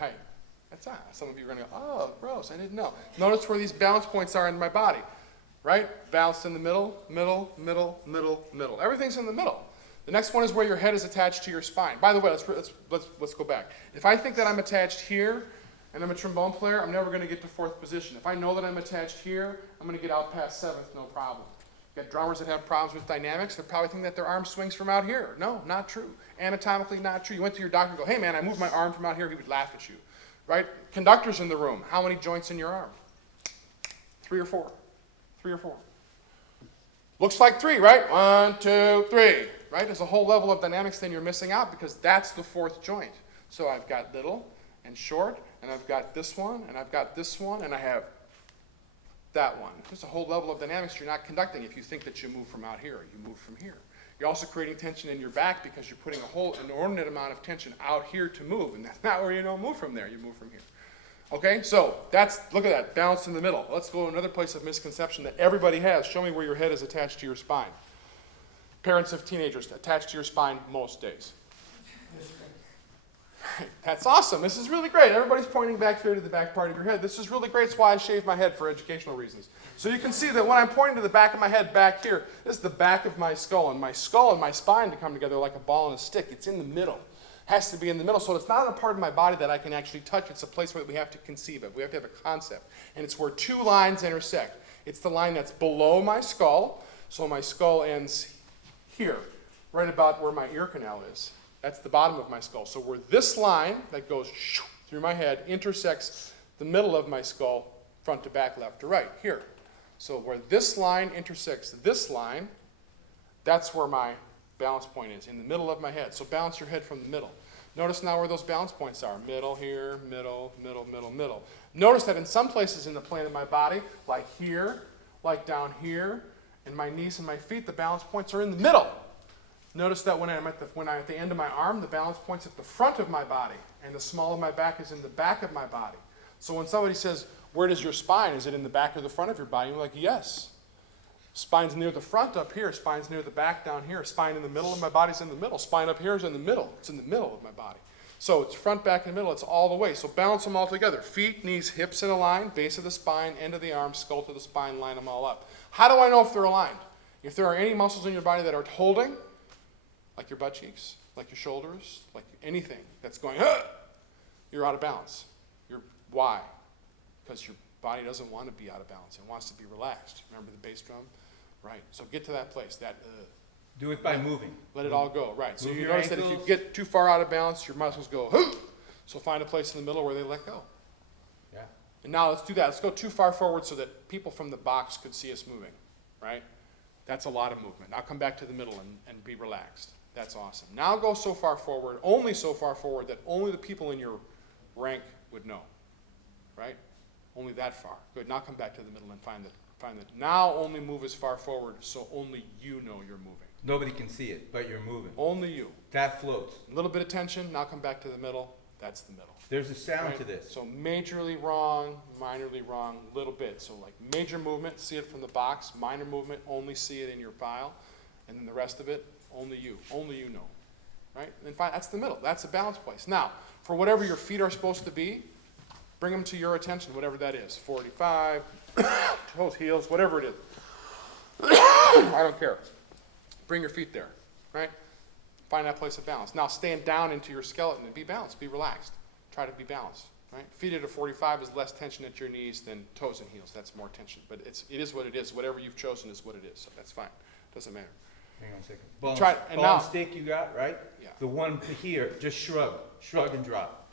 Right. That's not. Some of you are going to go, oh, gross, I didn't know. Notice where these balance points are in my body. Right? Balanced in the middle, middle, middle, middle, middle. Everything's in the middle. The next one is where your head is attached to your spine. By the way, let's go back. If I think that I'm attached here and I'm a trombone player, I'm never going to get to fourth position. If I know that I'm attached here, I'm going to get out past seventh, no problem. You got drummers that have problems with dynamics. They probably think that their arm swings from out here. No, not true. Anatomically not true. You went to your doctor and go, hey man, I moved my arm from out here. He would laugh at you. Right? Conductors in the room. How many joints in your arm? 3 or 4. 3 or 4. Looks like 3, right? 1, 2, 3. Right? There's a whole level of dynamics then you're missing out because that's the fourth joint. So I've got little and short, and I've got this one, and I've got this one, and I have that one. There's a whole level of dynamics you're not conducting if you think that you move from out here, you move from here. You're also creating tension in your back because you're putting an inordinate amount of tension out here to move, and that's not where you don't move from there, you move from here. Okay, so look at that, balance in the middle. Let's go to another place of misconception that everybody has. Show me where your head is attached to your spine. Parents of teenagers, attached to your spine most days. That's awesome. This is really great. Everybody's pointing back here to the back part of your head. This is really great. It's why I shave my head for educational reasons. So you can see that when I'm pointing to the back of my head back here, this is the back of my skull and my spine to come together like a ball and a stick. It's in the middle. Has to be in the middle. So it's not a part of my body that I can actually touch. It's a place where we have to conceive it. We have to have a concept. And it's where 2 lines intersect. It's the line that's below my skull. So my skull ends here, right about where my ear canal is. That's the bottom of my skull. So where this line that goes through my head intersects the middle of my skull, front to back, left to right, here. So where this line intersects this line, that's where my balance point is, in the middle of my head. So balance your head from the middle. Notice now where those balance points are. Middle here, middle, middle, middle, middle. Notice that in some places in the plane of my body, like here, like down here, and my knees and my feet, the balance points are in the middle. Notice that when I'm at the end of my arm, the balance point's at the front of my body, and the small of my back is in the back of my body. So when somebody says, where does your spine? Is it in the back or the front of your body? You're like, yes. Spine's near the front up here. Spine's near the back down here. Spine in the middle of my body's in the middle. Spine up here is in the middle. It's in the middle of my body. So it's front, back, and middle. It's all the way. So balance them all together. Feet, knees, hips in a line, base of the spine, end of the arm, skull to the spine, line them all up. How do I know if they're aligned? If there are any muscles in your body that are holding, like your butt cheeks, like your shoulders, like anything that's going, you're out of balance. Why? Because your body doesn't want to be out of balance. It wants to be relaxed. Remember the bass drum? Right. So get to that place. Do it by moving. Let it all go. Right. So Move you your notice that if you ankles. get too far out of balance, your muscles go, so find a place in the middle where they let go. Yeah. And now let's do that. Let's go too far forward so that people from the box could see us moving. Right? That's a lot of movement. Now come back to the middle and be relaxed. That's awesome. Now go so far forward, only so far forward that only the people in your rank would know. Right? Only that far. Good. Now come back to the middle and find that. Now only move as far forward so only you know you're moving. Nobody can see it, but you're moving. Only you. That floats. A little bit of tension. Now come back to the middle. That's the middle. There's a sound Right? to this. So majorly wrong, minorly wrong, little bit. So like major movement, see it from the box. Minor movement, only see it in your file. And then the rest of it, only you know. Right? And fine, that's the middle. That's a balance place. Now, for whatever your feet are supposed to be, bring them to your attention, whatever that is. 45, toes, heels, whatever it is. I don't care. Bring your feet there, right? Find that place of balance. Now stand down into your skeleton and be balanced. Be relaxed. Try to be balanced, right? Feet at a 45 is less tension at your knees than toes and heels. That's more tension. But it is what it is. Whatever you've chosen is what it is. So that's fine. Doesn't matter. Hang on a second. Ball, Try- ball and now- stick you got, right? Yeah. The one here, just shrug and drop.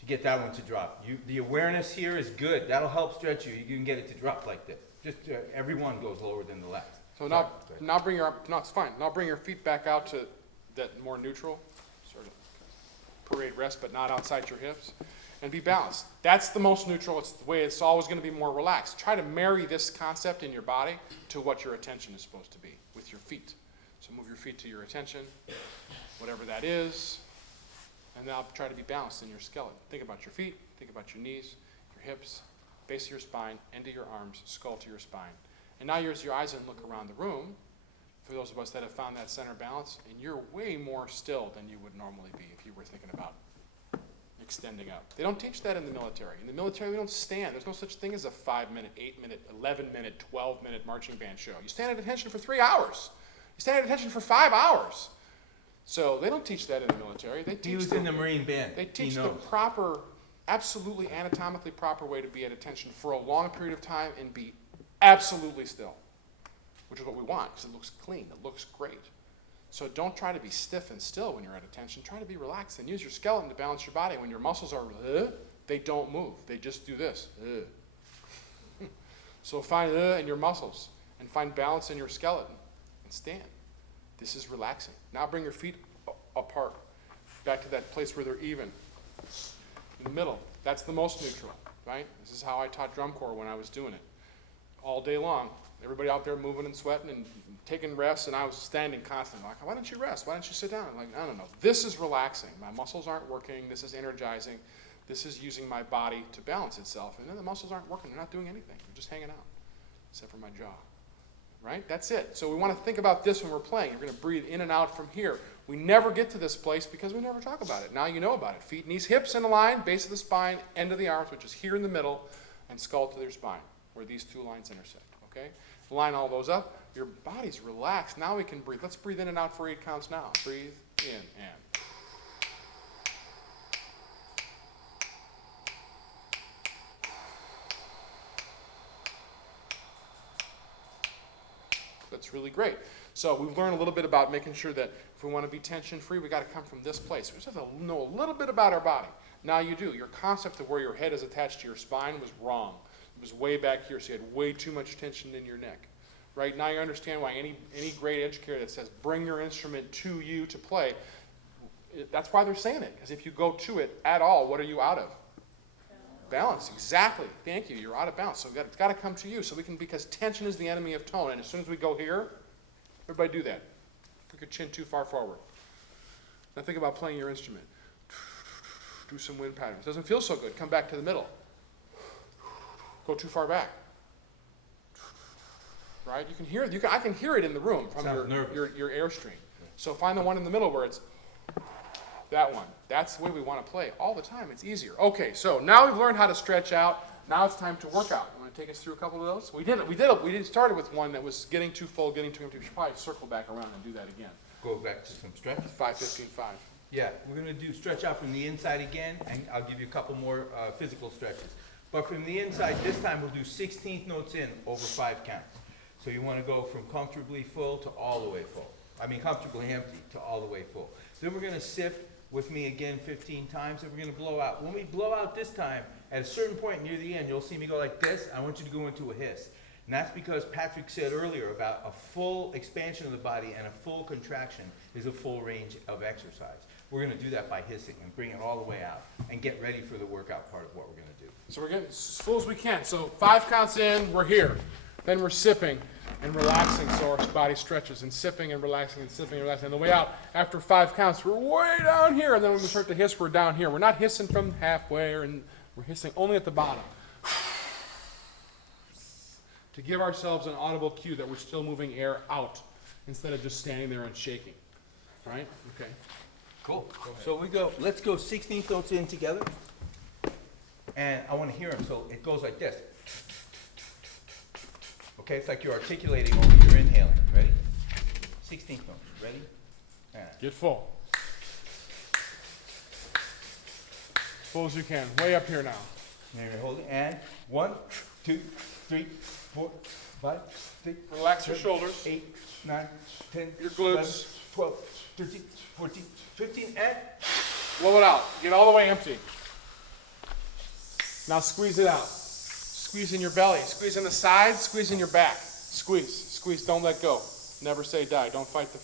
To get that one to drop. The awareness here is good. That'll help stretch you. You can get it to drop like this. Just every one goes lower than the last. So Sorry. now bring your, no, it's fine. Now bring your feet back out to that more neutral, sort of parade rest, but not outside your hips, and be balanced. That's the most neutral. It's the way it's always going to be more relaxed. Try to marry this concept in your body to what your attention is supposed to be with your feet. So move your feet to your attention, whatever that is, and now try to be balanced in your skeleton. Think about your feet, think about your knees, your hips, base of your spine, end of your arms, skull to your spine. And now use your eyes and look around the room, for those of us that have found that center balance, and you're way more still than you would normally be if you were thinking about extending up. They don't teach that in the military. In the military, we don't stand. There's no such thing as a 5-minute, 8-minute, 11-minute, 12-minute marching band show. You stand at attention for 3 hours. You stand at attention for 5 hours. So they don't teach that in the military. They teach He was in the Marine band. They teach He the knows. proper, absolutely anatomically proper way to be at attention for a long period of time and be absolutely still, which is what we want because it looks clean. It looks great. So don't try to be stiff and still when you're at attention. Try to be relaxed and use your skeleton to balance your body. When your muscles are, they don't move. They just do this. So find in your muscles and find balance in your skeleton and stand. This is relaxing. Now bring your feet apart, back to that place where they're even. In the middle, that's the most neutral, right? This is how I taught drum corps when I was doing it. All day long, everybody out there moving and sweating and taking rests, and I was standing constantly. Like, why don't you rest? Why don't you sit down? I'm like, I don't know. This is relaxing. My muscles aren't working. This is energizing. This is using my body to balance itself. And then the muscles aren't working. They're not doing anything. They're just hanging out, except for my jaw. Right? That's it. So we want to think about this when we're playing. You're going to breathe in and out from here. We never get to this place because we never talk about it. Now you know about it. Feet, knees, hips in a line, base of the spine, end of the arms, which is here in the middle, and skull to their spine, where these two lines intersect. Okay? Line all those up. Your body's relaxed. Now we can breathe. Let's breathe in and out for 8 counts now. Breathe in and. That's really great. So we've learned a little bit about making sure that if we want to be tension-free, we got to come from this place. We just have to know a little bit about our body. Now you do. Your concept of where your head is attached to your spine was wrong. It was way back here, so you had way too much tension in your neck. Right? Now you understand why any great educator that says, bring your instrument to you to play, that's why they're saying it. Because if you go to it at all, what are you out of? Balance, exactly. Thank you. You're out of balance. So it's got to come to you. So we can, because tension is the enemy of tone. And as soon as we go here, everybody do that. Put your chin too far forward. Now think about playing your instrument. Do some wind patterns. Doesn't feel so good. Come back to the middle. Go too far back. Right? You can hear it. I can hear it in the room from your airstream. So find the one in the middle where it's that one. That's the way we want to play all the time. It's easier. Okay, so now we've learned how to stretch out. Now it's time to work out. You want to take us through a couple of those? We did start with one that was getting too full, getting too empty. We should probably circle back around and do that again. Go back to some stretch. 5, 15, 5. Yeah, we're going to do stretch out from the inside again, and I'll give you a couple more physical stretches. But from the inside, this time we'll do 16th notes in over 5 counts. So you want to go from comfortably full to all the way full. I mean comfortably empty to all the way full. Then we're going to sift with me again 15 times, and we're going to blow out. When we blow out this time, at a certain point near the end, you'll see me go like this. I want you to go into a hiss. And that's because Patrick said earlier about a full expansion of the body and a full contraction is a full range of exercise. We're going to do that by hissing and bring it all the way out and get ready for the workout part of what we're going to do. So we're getting as full as we can. So 5 counts in, we're here. Then we're sipping and relaxing so our body stretches, and sipping and relaxing and sipping and relaxing. And the way out, after 5 counts, we're way down here. And then when we start to hiss, we're down here. We're not hissing from halfway, and we're hissing only at the bottom. To give ourselves an audible cue that we're still moving air out instead of just standing there and shaking. Right? Okay. Cool. So let's go 16th notes in together. And I want to hear them. So it goes like this. Okay, it's like you're articulating over your inhaling. Ready? 16th notes. Ready? Get full. As full as you can. Way up here now. There you're holding. And 1, 2, 3, 4, 5, 6. Relax your shoulders. 8, 9, 10, Your glutes. 11, 12, 13, 14, 15, and Blow it out. Get all the way empty. Now squeeze it out. Squeeze in your belly. Squeeze in the sides. Squeeze in your back. Squeeze. Squeeze. Don't let go. Never say die. Don't fight the